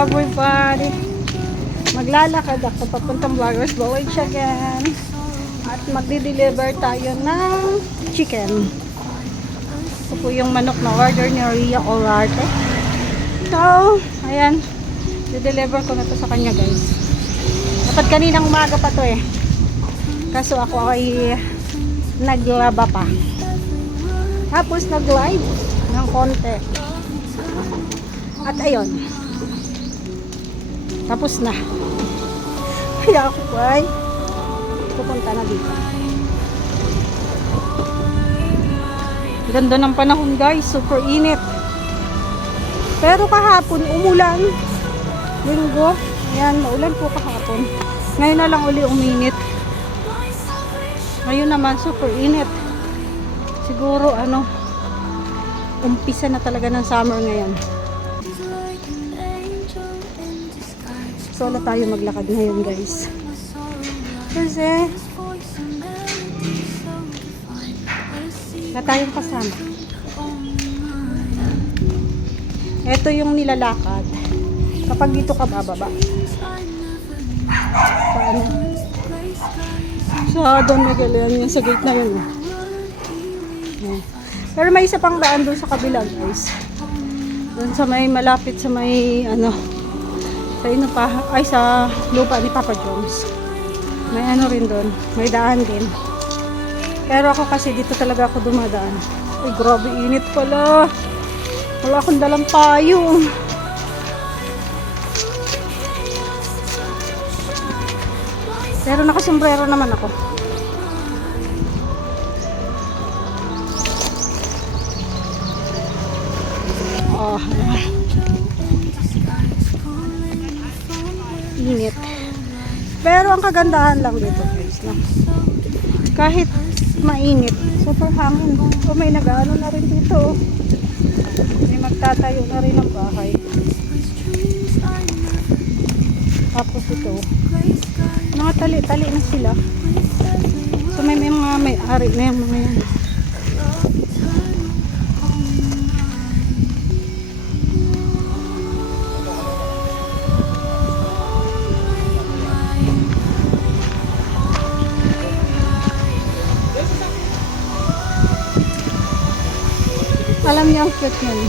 everybody. Maglalakad ako papuntang Vloggers Village again. At magdi-deliver tayo ng chicken. Ito po yung manok na order ni Ria Olarte. So, ayan. I-deliver ko na to sa kanya, guys. Dapat kaninang umaga pa to eh. Kaso ako ay naglaba pa. Tapos nag-live ng konti. At ayun. Tapos na. Kaya ako ay pupunta na dito. Ganda ng panahon, guys. Super init. Pero kahapon umulan. Linggo. Ayan, maulan po kahapon. Ngayon na lang uli uminit. Ngayon naman super init. Siguro umpisa na talaga ng summer ngayon. So, wala tayo maglakad ngayon, guys. Kasi wala tayong kasama. Ito yung nilalakad kapag dito ka bababa. Paano? Sa Don Miguel yan, sa gate na yun. Pero may isa pang daan doon sa kabila, guys. Doon sa may malapit sa may sa lupa ni Papa Jones. May rin doon, may daan din. Pero ako kasi dito talaga ako dumadaan. Ay, grabe init pala. Wala akong dalang payong. Pero nakasombrero naman ako. Oh, init. Pero ang kagandahan lang dito, guys, na kahit mainit, super hangin. O may nag-ano na rin dito. May magtatayo na rin ng bahay. Tapos ito, mga tali-tali na sila. So may mga may-ari na yung mga yan. Alam niyo ang cute nun.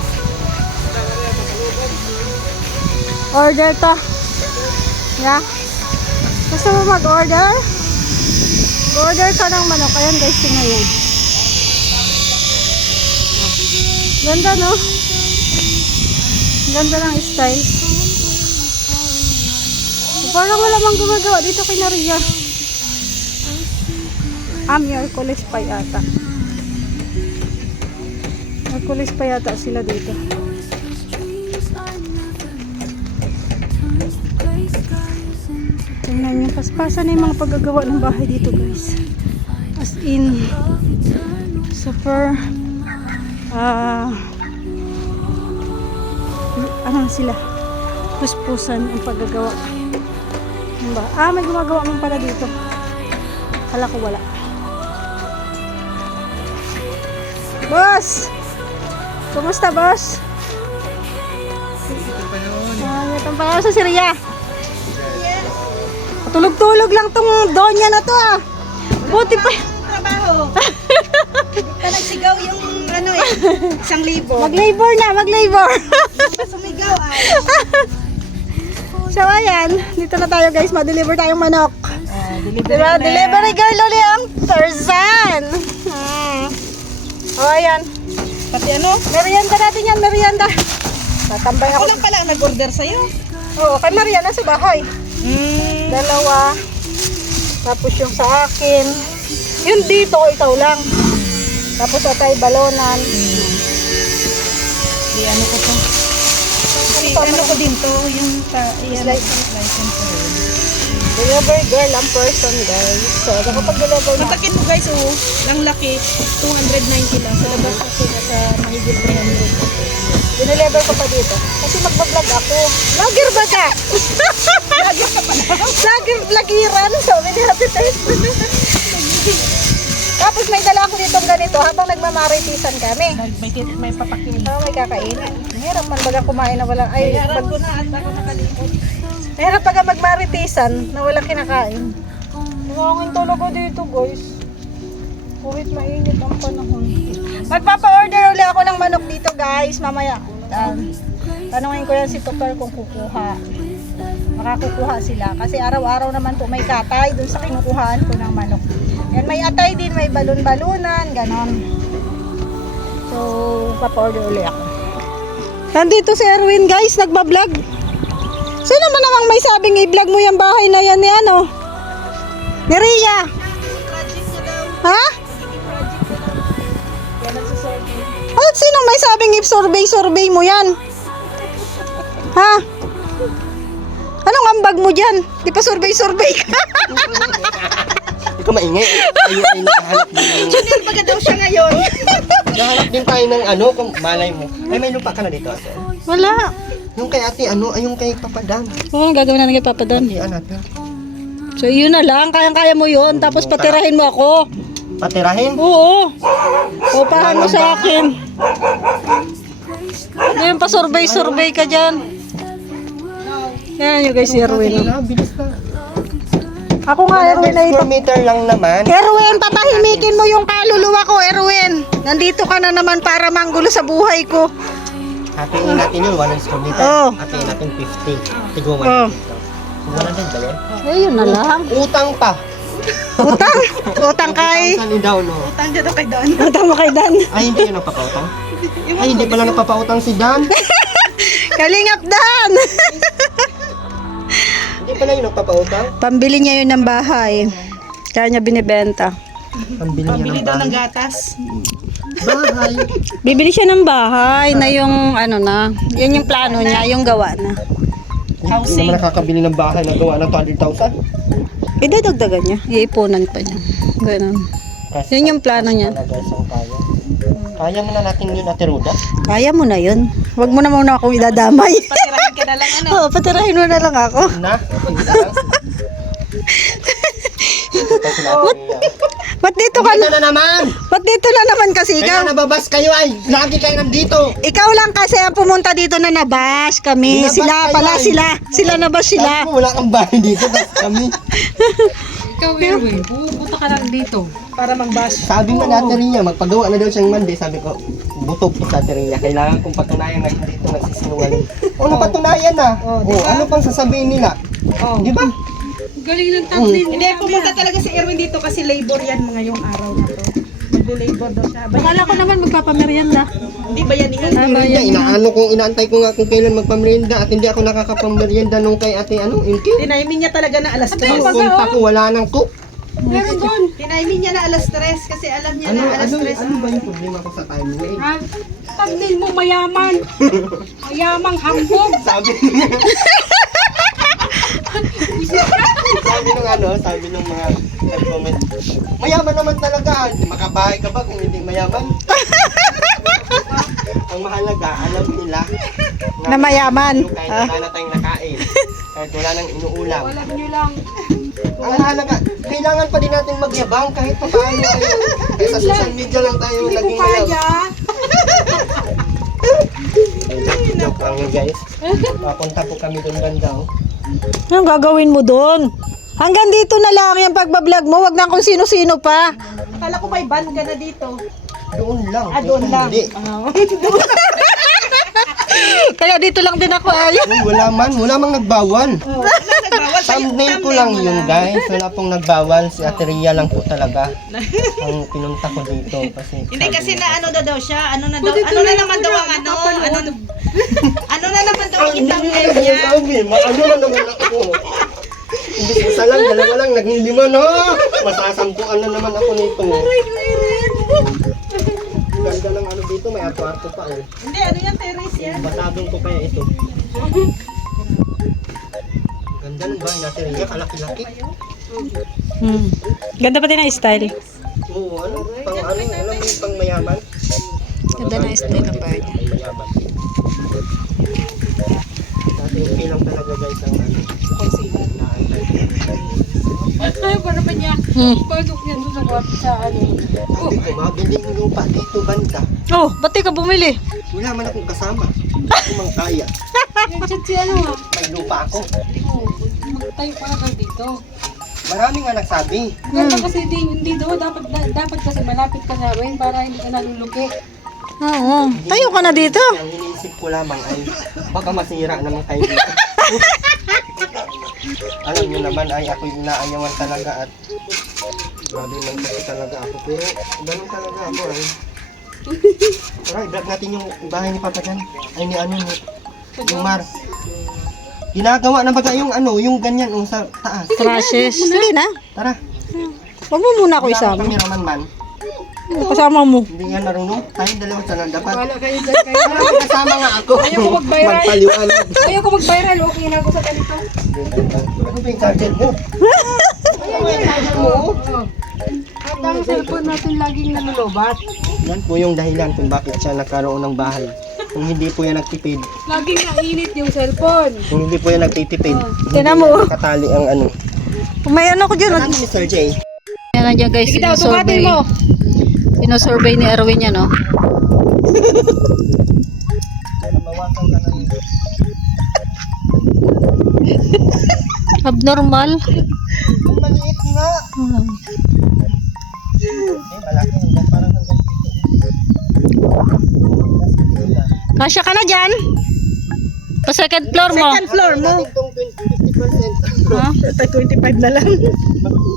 Order to. Yeah. Gusto mo mag-order? Order ka ng manok. Ayan, guys, tingnan yun. Ganda, no? Ganda ng style. Parang wala bang gumagawa dito kay Naria. Miyerkules pa yata. Miyerkules pa yata sila dito. Tingnan nyo, paspasan na yung mga paggagawa ng bahay dito, guys. As in, super sila, puspusan ang paggagawa. Diba? May gumagawa man pala dito. Kala ko wala. Boss! Kumusta, boss? Itong pa yun sa Syria. Tulog-tulog lang tong donya na to ah. Buti pa. Trabaho. Nagsigaw yung 1,000. Mag-labor na, mag-labor. Sumigaw ay. So ayan, dito na tayo, guys, ma-deliver tayong manok. Diba? Delivery girl ulit ang Tarzan. O ayan. Pati merienda natin yan, merienda. Tatambay ako ako. lang pala nag-order sa'yo. Oo, kay Maria na sa bahay. Dalawa. Tapos yung sa akin. Yung dito, ikaw lang. Tapos atay balonan. Di ano ko to. Ano ko din to, yung license ko. Delivery girl ang person, guys. So, nakapag-deliver na. Patakin mo, guys, lang laki, 290 lang. Sa labas ako nasa mahigit 300. Dineliver ko pa dito. Kasi magbablog ako. Vlogger ba ka? Lagi ka pala. Vlogger, vlogiran. So, may happy taste. Tapos may dala ako ditong ganito habang nagmamahal. magmamaritisan kami. May papakita. Oh, may kakainin. Mahirap man baga kumain na wala. Ay, Harap ko na at ako nakalimot. mahirap baga magmaritisan na wala kinakain. Umangin talaga dito, guys. Kahit mainit ang panahon. Magpapa-order ulit ako ng manok dito, guys. Mamaya. Tanungin ko yan si Tupper kung kukuha. Makakukuha sila. Kasi araw-araw naman po may katay dun sa kinukuhaan ko ng manok. Yan, may atay din, may balon-balunan, ganon. So, papa-order ulit ako. Nandito si Erwin, guys, nagbablog. Sino man namang may sabing i-vlog mo yung bahay na yan ni ano? Ni Rhea. Ha? At sino may sabing i-survey mo yan? Ha? Anong ambag mo dyan? Di pa survey ka? Hindi ko maingay. Ayun ay nakahanap din ng... Junior, baga daw siya ngayon. Nakahanap din tayo ng ano, kung malay mo. Ay, may lupa ka na dito, ate. Wala. Yung kay ate, ano, ay yung kay Papa Dan. Oo, gagawin natin kay Papa Dan. Iyan natin. So, yun na lang. Kayang-kaya mo yun. Tapos patirahin mo ako. Patirahin? Oo. Upahan mo sa akin. Ngayon pa survey ka dyan. Yan yung guys, si Erwin. Bilis na. Ako nga, Erwin, ay Square meter lang naman. Erwin, patahimikin mo yung kaluluwa ko, Erwin. Nandito ka na naman para manggulo sa buhay ko. Hatiin natin yun, 1 square meter. Oo. Hatiin natin 50. Tigo 1 Oo. dito. 100 ba yan? Ayun na lang. Utang pa. Utang. Utang kay. Utang daw, no? Utang dyan daw kay Don. Utang mo kay Dan. Ay, hindi yun nagpapautang? Ay, hindi pala nagpapautang si Dan. Kalingap Dan. Hindi pala yun nagpapautang. Pambili niya yun ng bahay. Kaya niya binibenta. Pambili niya Pabili ng daw ng bahay. gatas. Bahay. Bibili siya ng bahay na yung ano na. Yun yung plano niya, yung gawa na. Hindi Housing. naman nakakabili ng bahay na gawa ng 200,000. Idadagdagan niya. Iipunan pa niya. Ganun. Kasi Yun yung plano niya. pala guys ang kaya. Kaya mo na natin yun, Ate Ruda. Kaya mo na yun. Huwag mo na muna akong idadamay. Patirahin ka na lang ano. Oo, patirahin mo na lang ako. Na? Pagkita lang. Ito sila niya. Ba't dito ka Ito na naman! Ba't dito na naman kasi Kaya ikaw? nababas kayo ay lagi kayo nandito. Ikaw lang kasi ang pumunta dito na nabash kami. Nabash Sila kayo pala, ay. sila nabash Sabi sila. mo wala kang bahay dito, tapos kami. Ikaw, Erwin, pupunta ka lang dito para mag-bash. Sabi mo na Ate Rhea, magpagawa na daw siyang Monday. Sabi ko, butok po sa Ate Rhea. Kailangan kong patunayan na hindi ito nagsisinungaling. O, napatunayan na. O, ano pang sasabihin nila? Oh. Di ba? Galing ng thumbnail. Hindi, pumunta talaga si Erwin dito kasi labor yan mga yung araw na to. Magbe-labor daw siya. Akala ko naman magpapamerienda. Hindi ba yan yan? Inaantay ko nga kung kailan magpamerienda at hindi ako nakakapamerienda nung kay Ate Inky. Tinaimin niya talaga na alas 3. Pagpunta ko, wala nang cook. Meron doon. Tinaimin niya na alas 3 kasi alam niya na alas 3. Ano ba yung problema ko sa time mo? Thumbnail mo mayaman. Mayamang hambog. Sabi nung mga nag-comment, mayaman naman talaga. Makabahay ka ba kung hindi mayaman? Ang mahalaga, alam nila Na mayaman. kahit wala na tayong nakain, kahit wala nang inuulam. Alam niyo lang. Ang mahalaga, kailangan pa din natin magyabang kahit pa paano tayo. Kaya sa social media lang tayo naging mayabang. Joke lang yun guys. Papunta po kami doon banda. Anong gagawin mo doon? Hanggang dito na lang yung pagbablog mo. Wag na kung sino-sino pa. Akala ko may ban ka na dito. Doon lang. Doon lang. Hindi. Kaya dito lang din ako ay. Uy, wala mang nagbawal. Nagbawal pa yung Thumbnail ko thumbnail lang mo yun guys. Wala pong nagbawal. Si Ate Rhea lang po talaga ang pinunta ko dito. Kasi Hindi sabi kasi niya, na ano daw siya, ano na naman daw ang ano na naman daw ang thumbnail niya. Sabi, ano na naman ako. Hindi isa lang, dalawa lang, naging 5 na. Masasampuan na naman ako nito. Ganda ng ano dito, may arto-arto pa eh. Hindi, ano yan, terrace yan. Batadong ko kaya ito. Ganda ng bahay natin rin, kalaki-laki. Ganda pa din ang style. Oo, ano, alam mo yung pang mayaman? Ganda na style ng bahay niya. Mayaman. Dati Okay lang talaga guys ang ano. Kaya para pa niya. Pasok niya doon sa kwarto sa ano. Sabi ko, mabili ng lupa dito banda. Oh, ba't di ka bumili? Wala man akong kasama. Ako mang kaya. Yung chat si ano ha. May lupa ako. Magtayo para ka dito. Marami nga nagsabi. Ganda kasi hindi daw. Dapat kasi malapit ka sa amin para hindi ka naluluki. Oo. Tayo ka na dito. Ang iniisip ko lamang ay baka masira naman kayo dito. Alam nyo naman ay ako yung naayawan talaga at grabe man kasi talaga ako. Pero ganun talaga ako ay. Tara, i-vlog natin yung bahay ni Papa Jan. Ay ni ano ni yung Mar. Ginagawa na baga yung ano, yung ganyan sa taas. Trashes. Sige na. Tara. Huwag mo muna ako Wala akong isama. cameraman man. Kasama mo. Hindi yan marunong. Tayong dalawa sa lang dapat. Wala kayo dyan kayo. Kasama nga ako. Ayaw ko mag-viral. Magpaliwanag. Ayaw ko mag-viral. Okay na ako sa ganito. Ano ba yung target mo? Ano ba yung target mo? At ang cellphone natin laging nalulubat. Yan po yung dahilan kung bakit siya nagkaroon ng bahay. Kung hindi po yan nagtipid, Laging nainit yung cellphone. kung hindi po yan nagtitipid, Tinan mo. nakatali ang ano. May ano ko dyan. Ano Mr. J? Yan na dyan guys. Ikaw, tumatin mo. Pinosurvey ni Erwin yan, no? Mawasan ka ng Abnormal. ang maliit nga. Malaki hanggang parang hanggang dito. Kasya ka na dyan? Pa second floor mo? Second floor mo. Itong 50%. Ha? 25 na lang.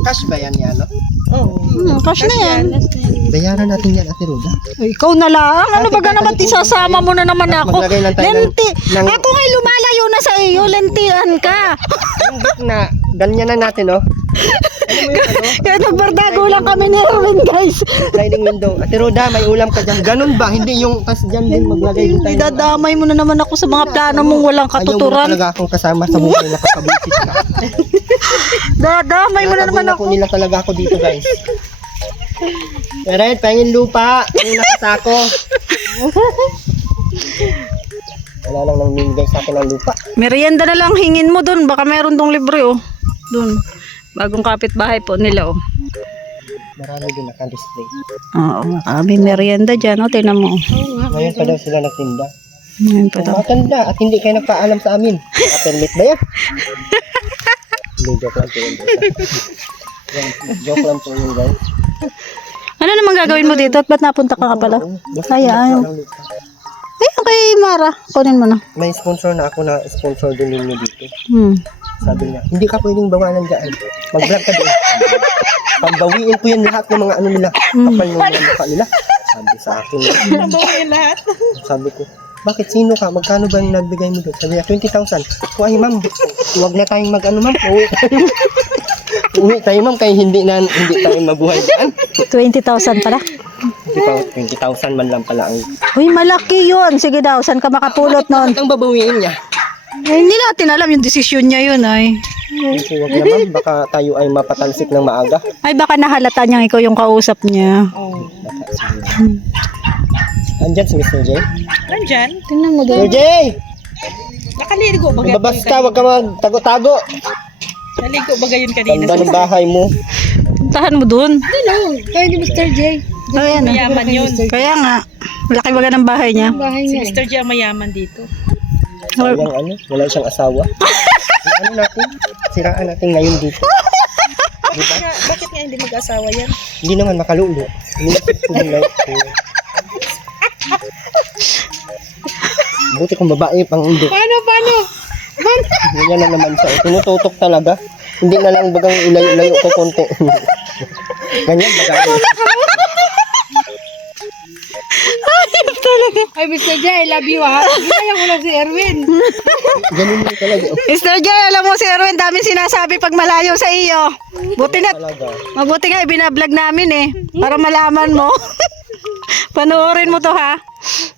Cash ba yan yan, no? Oo. Cash na yan. Bayaran natin yan, Ate Roda. Ikaw na lang. Ano ba naman isasama mo na naman ako? Maglagay lang tayo Lenti. ng- Ako ngay lumalayo na sa iyo. Lentian ka. Yung na, ganyan na natin, no? Ano mo yung ano? Kaya nagbardago lang kami ni Erwin, guys. Sliding window. Ate Roda, may ulam ka dyan. Ganun ba? Hindi yung tas dyan din maglagay din tayo. ng- Idadamay mo na naman ako sa mga plano mong walang Ayaw mo na katuturan. talaga akong kasama sa buhay na kakabisit ka. Dadamay mo na naman Nakabuhin ako. nila talaga ako dito, guys. Alright, pahingin lupa. Yung nakasako. Wala nang namimigay sa akin ng lupa. Merienda na lang hingin mo dun. Baka meron tong libre, oh. Dun. Bagong kapitbahay po nila, oh. Marami din naka-display. Oo, kami merienda dyan, oh. Tingnan mo. Ngayon pa daw sila nagtinda. Ngayon pa Kung daw. matanda at hindi kayo nagpaalam sa amin. Naka-permit ba yan? Hindi, joke lang po yun. Yan, joke lang po yun, guys. Ano naman gagawin mo dito? At ba't napunta ka pala? Ay, ayaw. Ayun kay Mara. Kunin mo na. May sponsor na ako na sponsor din ninyo dito. Sabi niya, hindi ka pwedeng bawalan dyan. Mag-vlog ka doon. Pambawiin ko yan lahat ng mga ano nila. Kapal ng mga mukha nila. Sabi sa akin. Babawiin lahat. Sabi ko, bakit sino ka? Magkano ba yung nagbigay mo doon? Sabi niya, 20,000. So ay ma'am, huwag na tayong mag-ano ma'am. Uwi tayo. Uwi tayo ma'am, kaya hindi tayo mabuhay dyan. 20,000 pala. 20,000 man lang pala ang... Uy, malaki yun. Sige daw, saan ka makapulot nun? Bakit ang babawiin niya? Eh, hindi natin alam yung desisyon niya yun, ay. Kasi huwag na ma'am, baka tayo ay mapatalsik ng maaga. Ay, baka nahalata niyang ikaw yung kausap niya. Andyan si Mr. J. Nandyan. Tingnan mo Mr. doon. J! Nakaligo ba gayon? Basta, huwag ka magtago-tago. Naligo ba gayon kanina? Tanda ng bahay mo. Puntahan mo doon. Ano? Kaya ni Mr. J. Ayan, ah. Mayaman yun. Kaya nga, malaki baga ng bahay niya. Si Mr. J ang mayaman dito. Sayang ano, wala siyang asawa. Yung ano natin, siraan natin ngayon dito. Bakit nga hindi mag-asawa yan? Hindi naman makalulu. Inisip ko yung life ko. Buti kung babae pang undo. Paano? Ganyan na naman siya. Tinututok talaga. Hindi na lang bagang ilayo-layo ko konti. Ganyan bagang. Ay, Mr. J, I love you ha. Ginaya ko lang si Erwin. Ganun mo talaga. Mr. J, alam mo si Erwin, daming sinasabi pag malayo sa iyo. Buti na, Talaga. mabuti nga ibinablog namin eh. Para malaman mo. Panoorin mo to ha.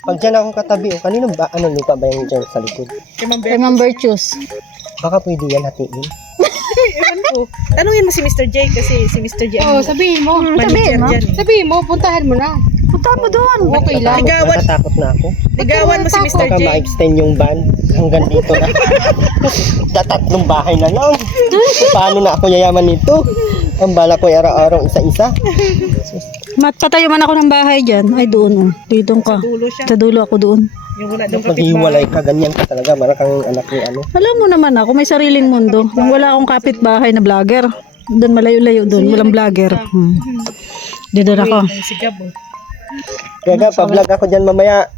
Pag dyan akong katabi, kanino ba, ano lupa ba yung dyan sa likod? Remember choose. Baka pwede yan hatiin. Ewan ko. Tanungin mo si Mr. J kasi si Mr. J ang Sabihin mo. manager Sabihin mo. dyan. Sabihin mo, puntahan mo na. Punta mo doon. Okay lang. Ligawan, Natatakot na ako. ligawan mo si Mr. Baka J. ma-extend yung ban hanggang dito na. Tatlong bahay na lang. Paano na ako yayaman nito? Ang bala ko ay araw-araw isa-isa. Patayo man ako ng bahay dyan. Ay, doon. Dito ka. Dulo siya. Sa dulo ako doon. Yung wala doon Maghiwalay ka, ganyan ka talaga. Marakang anak ni ano. Alam mo naman ako, may sariling mundo. Nung wala akong kapitbahay na vlogger. Doon malayo-layo doon. Walang vlogger. Dito na ako. Si Gabo. Kaya pa-vlog ako dyan mamaya.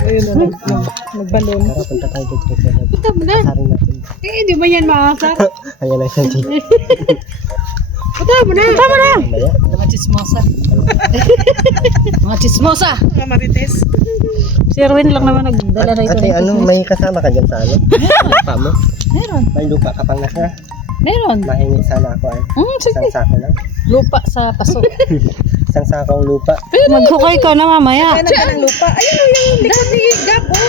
Ayun na, nagbalon. Tara, punta tayo dito. Punta mo na. Sarin natin. Hindi ba yan maasar? Ayan na siya. Punta mo na. Punta mo na. Mamaya. Mga chismosa. Mga chismosa. Mga marites. Si Erwin lang naman nagdala na ito. Ate, ano, may kasama ka dyan sa ano? Lupa mo? Meron. May lupa ka pang nasa. Meron. Mahingi sana ako ay. Sige. Isang sako lang. Lupa sa paso. Isang sakong lupa. Maghukay ka na mamaya. Kaya na ng lupa. Ayun o, yung likod ni Gabo.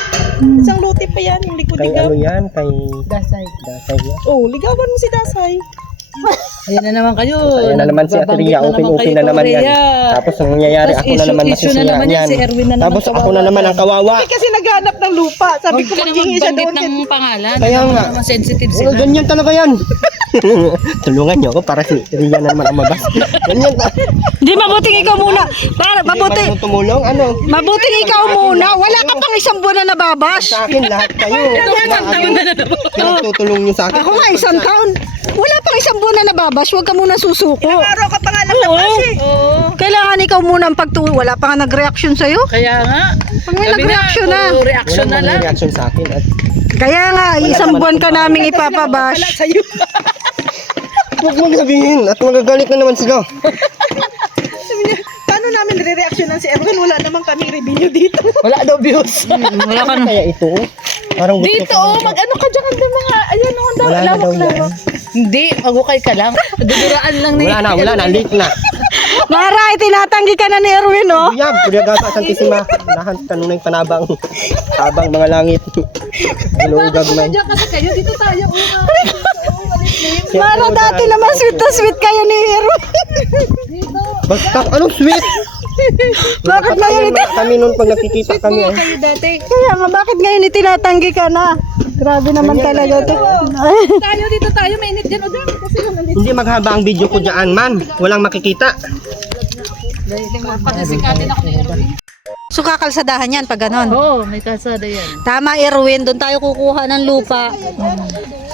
Isang lote pa yan, yung likod ni Kay Gabo. ano yan? Kay Dasay. Dasay yan. Oh, ligawan mo si Dasay. Ayan na naman kayo. Ayan na naman si Ate Ria. Open na naman yan. Tapos ang nangyayari, ako na naman masisira yan. Si Erwin na naman. Tapos ako na naman ang kawawa. Kasi naghanap ng lupa. Sabi ko maghingi siya doon. ng pangalan. Kaya nga. Mga sensitive Oh, sila. ganyan talaga yan. Tulungan niyo ako para si Ria na naman ang mabas. Ganyan ta. Hindi, mabuting ikaw muna. Mabuti. Hindi tumulong, ano? Mabuting ikaw muna. Wala ka pang isang buwan na nababash. Sa akin, lahat kayo. Pinagtutulong niyo sa akin. Ako nga isang taon. Wala pang isang buwan na nababash. Huwag ka muna susuko. Araw ka pa nga naglabas eh. Kailangan ikaw muna ang pagtuwa. Wala pa nga nag-reaction sa'yo. Kaya nga. Pag may nag-reaction na. puro reaction Walang na lang. mga reaction sa akin. At Kaya nga, isang buwan ka naming ipapabash. Wala sa'yo. huwag mong sabihin. At magagalit na naman sila. Sabi niya, paano namin re-reactionan si Erwin? Wala naman kaming review dito. Wala daw views. Wala ka na. Kaya ito, parang gusto Dito, ko. mag-ano ka dyan ng mga, ayan o, Wala na daw yan. Hindi, magukay ka lang. Duduraan lang ni. Wala na, late na. Mara, tinatanggi ka na ni Erwin, oh. Kuyab, kuya gata, santisima. Lahat kanunay panabang. Habang mga langit. Inuugag man. Diyan kasi kayo, dito tayo. Mara, dati naman sweet na sweet kayo ni Erwin. Basta, anong sweet? Bakit ngayon ito? Kami noon pag nakikita kami. Eh. Kayo dati. Kaya nga, bakit ngayon itinatanggi ka na? Grabe naman talaga to. Tayo, dito tayo. Mainit dyan. O dyan. Kasi yung nandito. Hindi maghaba ang video ko dyan, man. Walang makikita. Pagsisikatin ako ni Erwin. So kakalsadahan yan pag ganon. Oo, may kalsada yan. Tama, Erwin, doon tayo kukuha ng lupa.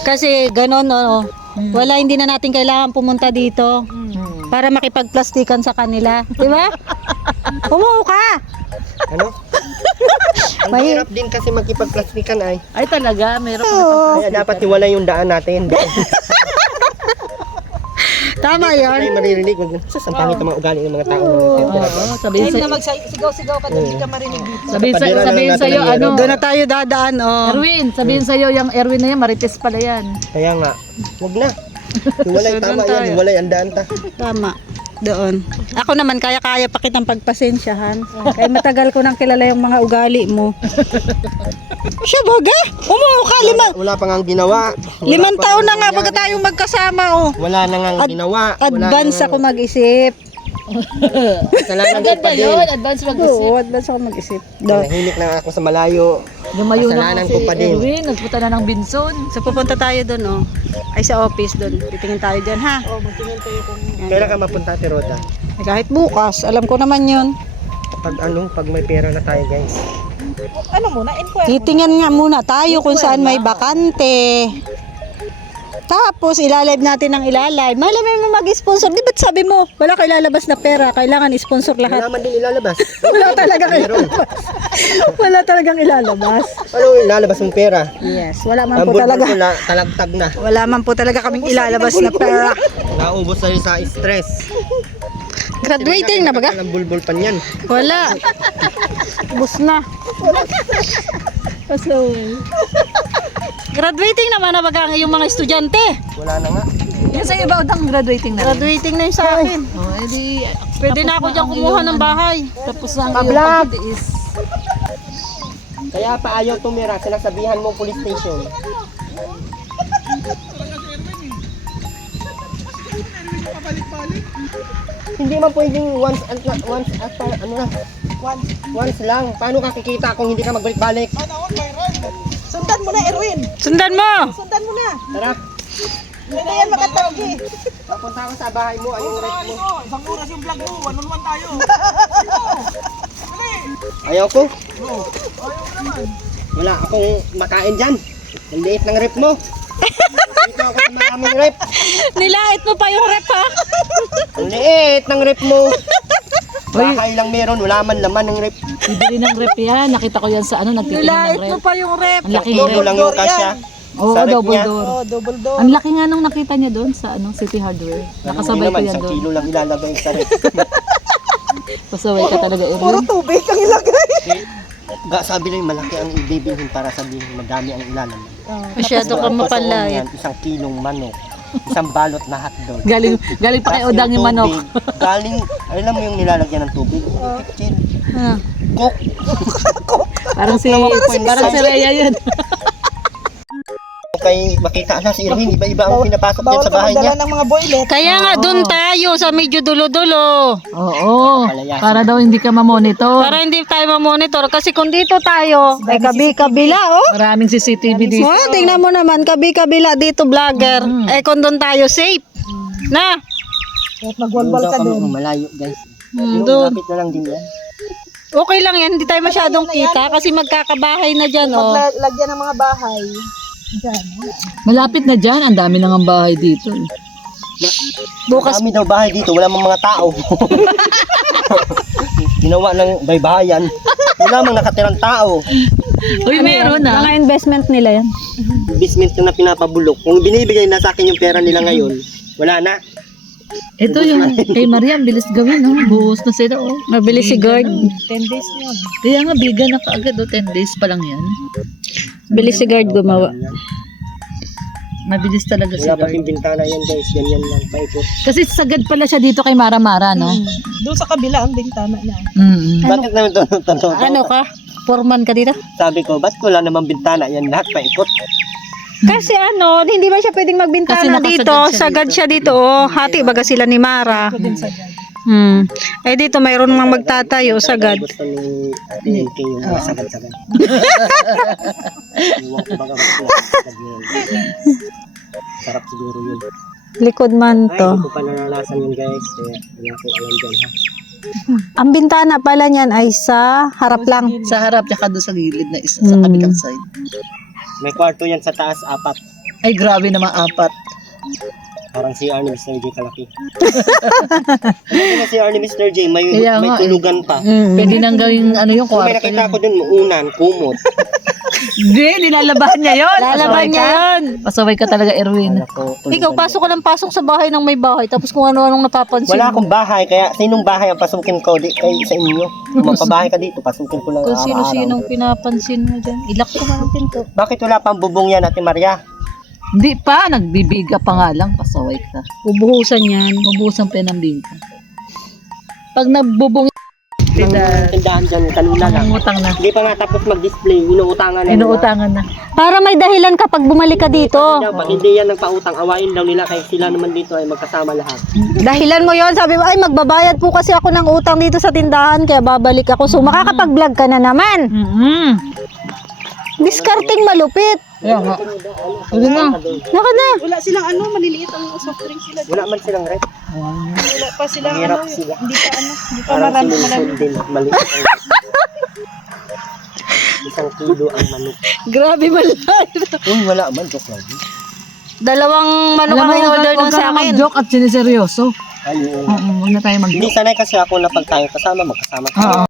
Kasi ganon, no. Wala, hindi na natin kailangan pumunta dito para makipagplastikan sa kanila. Di ba? Umuho ka! Ano? Ang May- hirap din kasi magkipagplastikan ay. Ay talaga, meron. Kaya dapat iwalay yung daan natin. Tama Ay, yan. maririnig. Ang pangit ang mga ugali ng mga tao. Oo, sabihin Kahit na sa magsigaw-sigaw ka doon, hindi ka marinig dito. sabihin sa iyo ano. Doon na tayo dadaan, oh. Erwin, sabihin sa iyo yung Erwin na yan, marites pala yan. Kaya nga, wag na. Iwalay, tama yan. Iwalay ang daan ta. Tama. Doon. Ako naman, kaya-kaya pa kitang pagpasensyahan. Kaya matagal ko nang kilala yung mga ugali mo. Siya baga? Umuho ka, Wala pa nga ginawa. limang taon na nga baga tayong magkasama, oh. Wala na nga ginawa. Advance ako mag-isip. Kasalanan ko pa Ganda din. yun, advance mag-isip. Oo, advance ako mag-isip. Doon. Nahinik na ako sa malayo. Lumayo Kasalanan na ko si pa din. Erwin, nagpunta na ng Binson. So pupunta tayo doon, oh. Ay sa office doon. Titingin tayo diyan, ha? Kailan ka mapunta, Ate Roda? Eh, kahit bukas, alam ko naman 'yun. Pag may pera na tayo, guys. Ano muna? Inquire. Titingnan nga muna tayo kung saan may bakante. Tapos, ilalive natin ang ilalive. Malamay mo mag-sponsor. Di ba't sabi mo, wala ka ilalabas na pera, kailangan sponsor Wala lahat. man din ilalabas. Wala talagang Meron. ilalabas. Wala talagang ilalabas. Ano ilalabas ng pera? Yes, wala man Ang po bulbul talaga. ko talagtag na. Wala man po talaga kaming ilalabas na pera. Naubos na rin sa stress. Graduating na baga? Ang bulbul pa niyan. Wala. Bus na. Graduating naman na baga ang iyong mga estudyante. Wala na nga. Yan sa iba, udang graduating na. Graduating na yung sa akin. Oh, edi, Pwede na ako dyan kumuha ng bahay. tapos ang Pablag! iyong pagtitiis. Kaya pa ayaw tumira, sinasabihan mo police station. Hindi man pwedeng once at ano na. Once lang. Paano ka kikita kung hindi ka magbalik-balik? Sundan mo na, Erwin. Sundan mo! Sundan mo na. Tara. Hindi na yan makatanggi. Papunta ako sa bahay mo. Ayun rep mo. Isang oras yung vlog mo. 1-on-1 tayo. Ayaw ko. Wala akong makain dyan. Ang liit ng rep mo. Dito ako sa maraming rep. Nilait mo pa yung rep ha? Ang liit ng rep mo. Bahay lang meron. Wala man laman ng rep. Bibili ng rep yan. Nakita ko yan sa ano, nagtitingin ng Nilait mo rep. pa yung rep. Ang laking Kilo rep. lang yung kasya. Oo, sa rep double niya. door. Oh, double door. Ang laki nga nung nakita niya doon sa ano, City Hardware. Nakasabay ko naman, yan isang doon. kilo lang ilalagay sa rep. Pasaway ka talaga, Puro Erwin. tubig ang ilagay. Sabi lang malaki ang ibibilhin para sabihin madami ang ilalaman. Masyado ka Ang mapalait. yan, isang kilong manok. Isang balot na hotdog. Galing pa kay Tapos Odang yung manok. tubig, galing, alam mo yung nilalagyan ng tubig? Chill. Ah. Coke. Parang si Rhea yun. Kay makita na si Erwin, iba-iba ang pinapasok yan Bawal sa ka bahay niya. magdala ng mga boylet. Kaya nga doon tayo sa medyo dulo-dulo. Oo. Palayasin. Para daw hindi ka mamonitor. Para hindi tayo mamonitor. Kasi kung dito tayo, ay kabi-kabila oh. Maraming CCTV dito. Oh, tingnan mo naman, kabi-kabila dito vlogger. Eh kung doon tayo safe. Na. Kahit magwalwal ka doon. Malayo guys. Doon. Lapit na lang din yan. Okay lang yan, hindi tayo masyadong kita kasi magkakabahay na dyan oh. Maglagyan ng mga bahay. Diyan. Malapit na dyan. Ang dami nang ang bahay dito. Bukas Kami daw bahay dito, wala mang mga tao. Ginawa ng baybayan. Wala mang nakatirang tao. Uy, meron ah. mga investment nila yan. Basement na pinapabulok. Kung binibigay na sa akin yung pera nila ngayon, wala na. Ito yung kay Maria, ang bilis gawin. No? Buhos na sila. Oh. Mabilis si Gord. 10 days na yun. Kaya nga, biga na kaagad. 10 days pa lang yan. Bilis si Gord gumawa. Mabilis talaga si Wala pa Lord. yung bintana yan guys. Ganyan lang, paikot. Kasi sagad pala siya dito kay Mara Mara, no? Doon sa kabila ang bintana niya. Bakit naman ito? Ano ka? Foreman ka dito? Sabi ko, ba't wala namang bintana yan lahat paikot? Kasi ano, hindi ba siya pwedeng Kasi magbintana nakasagad dito? siya Sagad siya dito oh. Hati baga sila ni Mara. Ako din sa dyan. Eh dito mayroon mang magtatayo sagad. Gusto ni Ate LK yung mga sagad-sagad. Iwan ko baga sagad yun. Sarap siguro yun. Likod man Ay, to. hindi ko pa naranasan yun guys. Kaya wala ko alam dyan ha. Ang bintana pala niyan ay sa harap lang. Sa harap, tsaka doon sa gilid na isa, sa kabilang side. May kwarto yan sa taas, 4. Ay, grabe naman 4. Parang si Arnie Mr. J kalaki. Hindi na si Arnie Mr. J, may Kaya nga, tulugan pa. Pwede nang gawing ano yung Kung may kwarto nakita yun. ko dun, unan, kumot. Hindi, nilalabahan niya yun. Lalaban niya yun. Pasaway ka talaga, Erwin. Ako, Ikaw, pasok ka ng pasok sa bahay ng may bahay. Tapos kung ano-anong napapansin Wala mo. akong bahay, kaya sinong bahay ang pasukin ko? Di kay sa inyo. Kung mapabahay ka dito, pasukin ko lang Kung araw-araw. sino-sinong pinapansin mo dyan. Ilak ko man ang pinto. Bakit wala pang bubong yan, Ate Maria? Hindi pa, nagbibiga pa nga lang. Pasaway ka. Ubuhusan yan. Mabuhos ang penambing ka. Pag nagbubong Tindahan dyan, kanina lang. utang na. Hindi pa nga tapos mag-display, inuutangan na. Inuutangan na. Para may dahilan kapag bumalik ka dito. Pag hindi yan nagpautang, awain daw nila kaya sila naman dito ay magkasama lahat. Dahilan mo yon, sabi mo, ay magbabayad po kasi ako ng utang dito sa tindahan kaya babalik ako. So makakapag-vlog ka na naman. Discarding malupit. Kaya nga. Sige na. Naka na. Wala silang ano, maliliit ang soft drink sila. Wala man silang rep. Wala pa silang Hirap ano, sila. hindi pa ano, hindi pa Parang marami. sinusun din. Maliit ang 1 kilo ang manok. Grabe malaki. Uy, wala man, joke lang. 2 manok ang in-order nun sa akin. Mag-joke at siniseryoso. Ayun. Huwag na tayo mag-joke. Hindi sanay kasi ako na pag tayo kasama, magkasama tayo. Oo.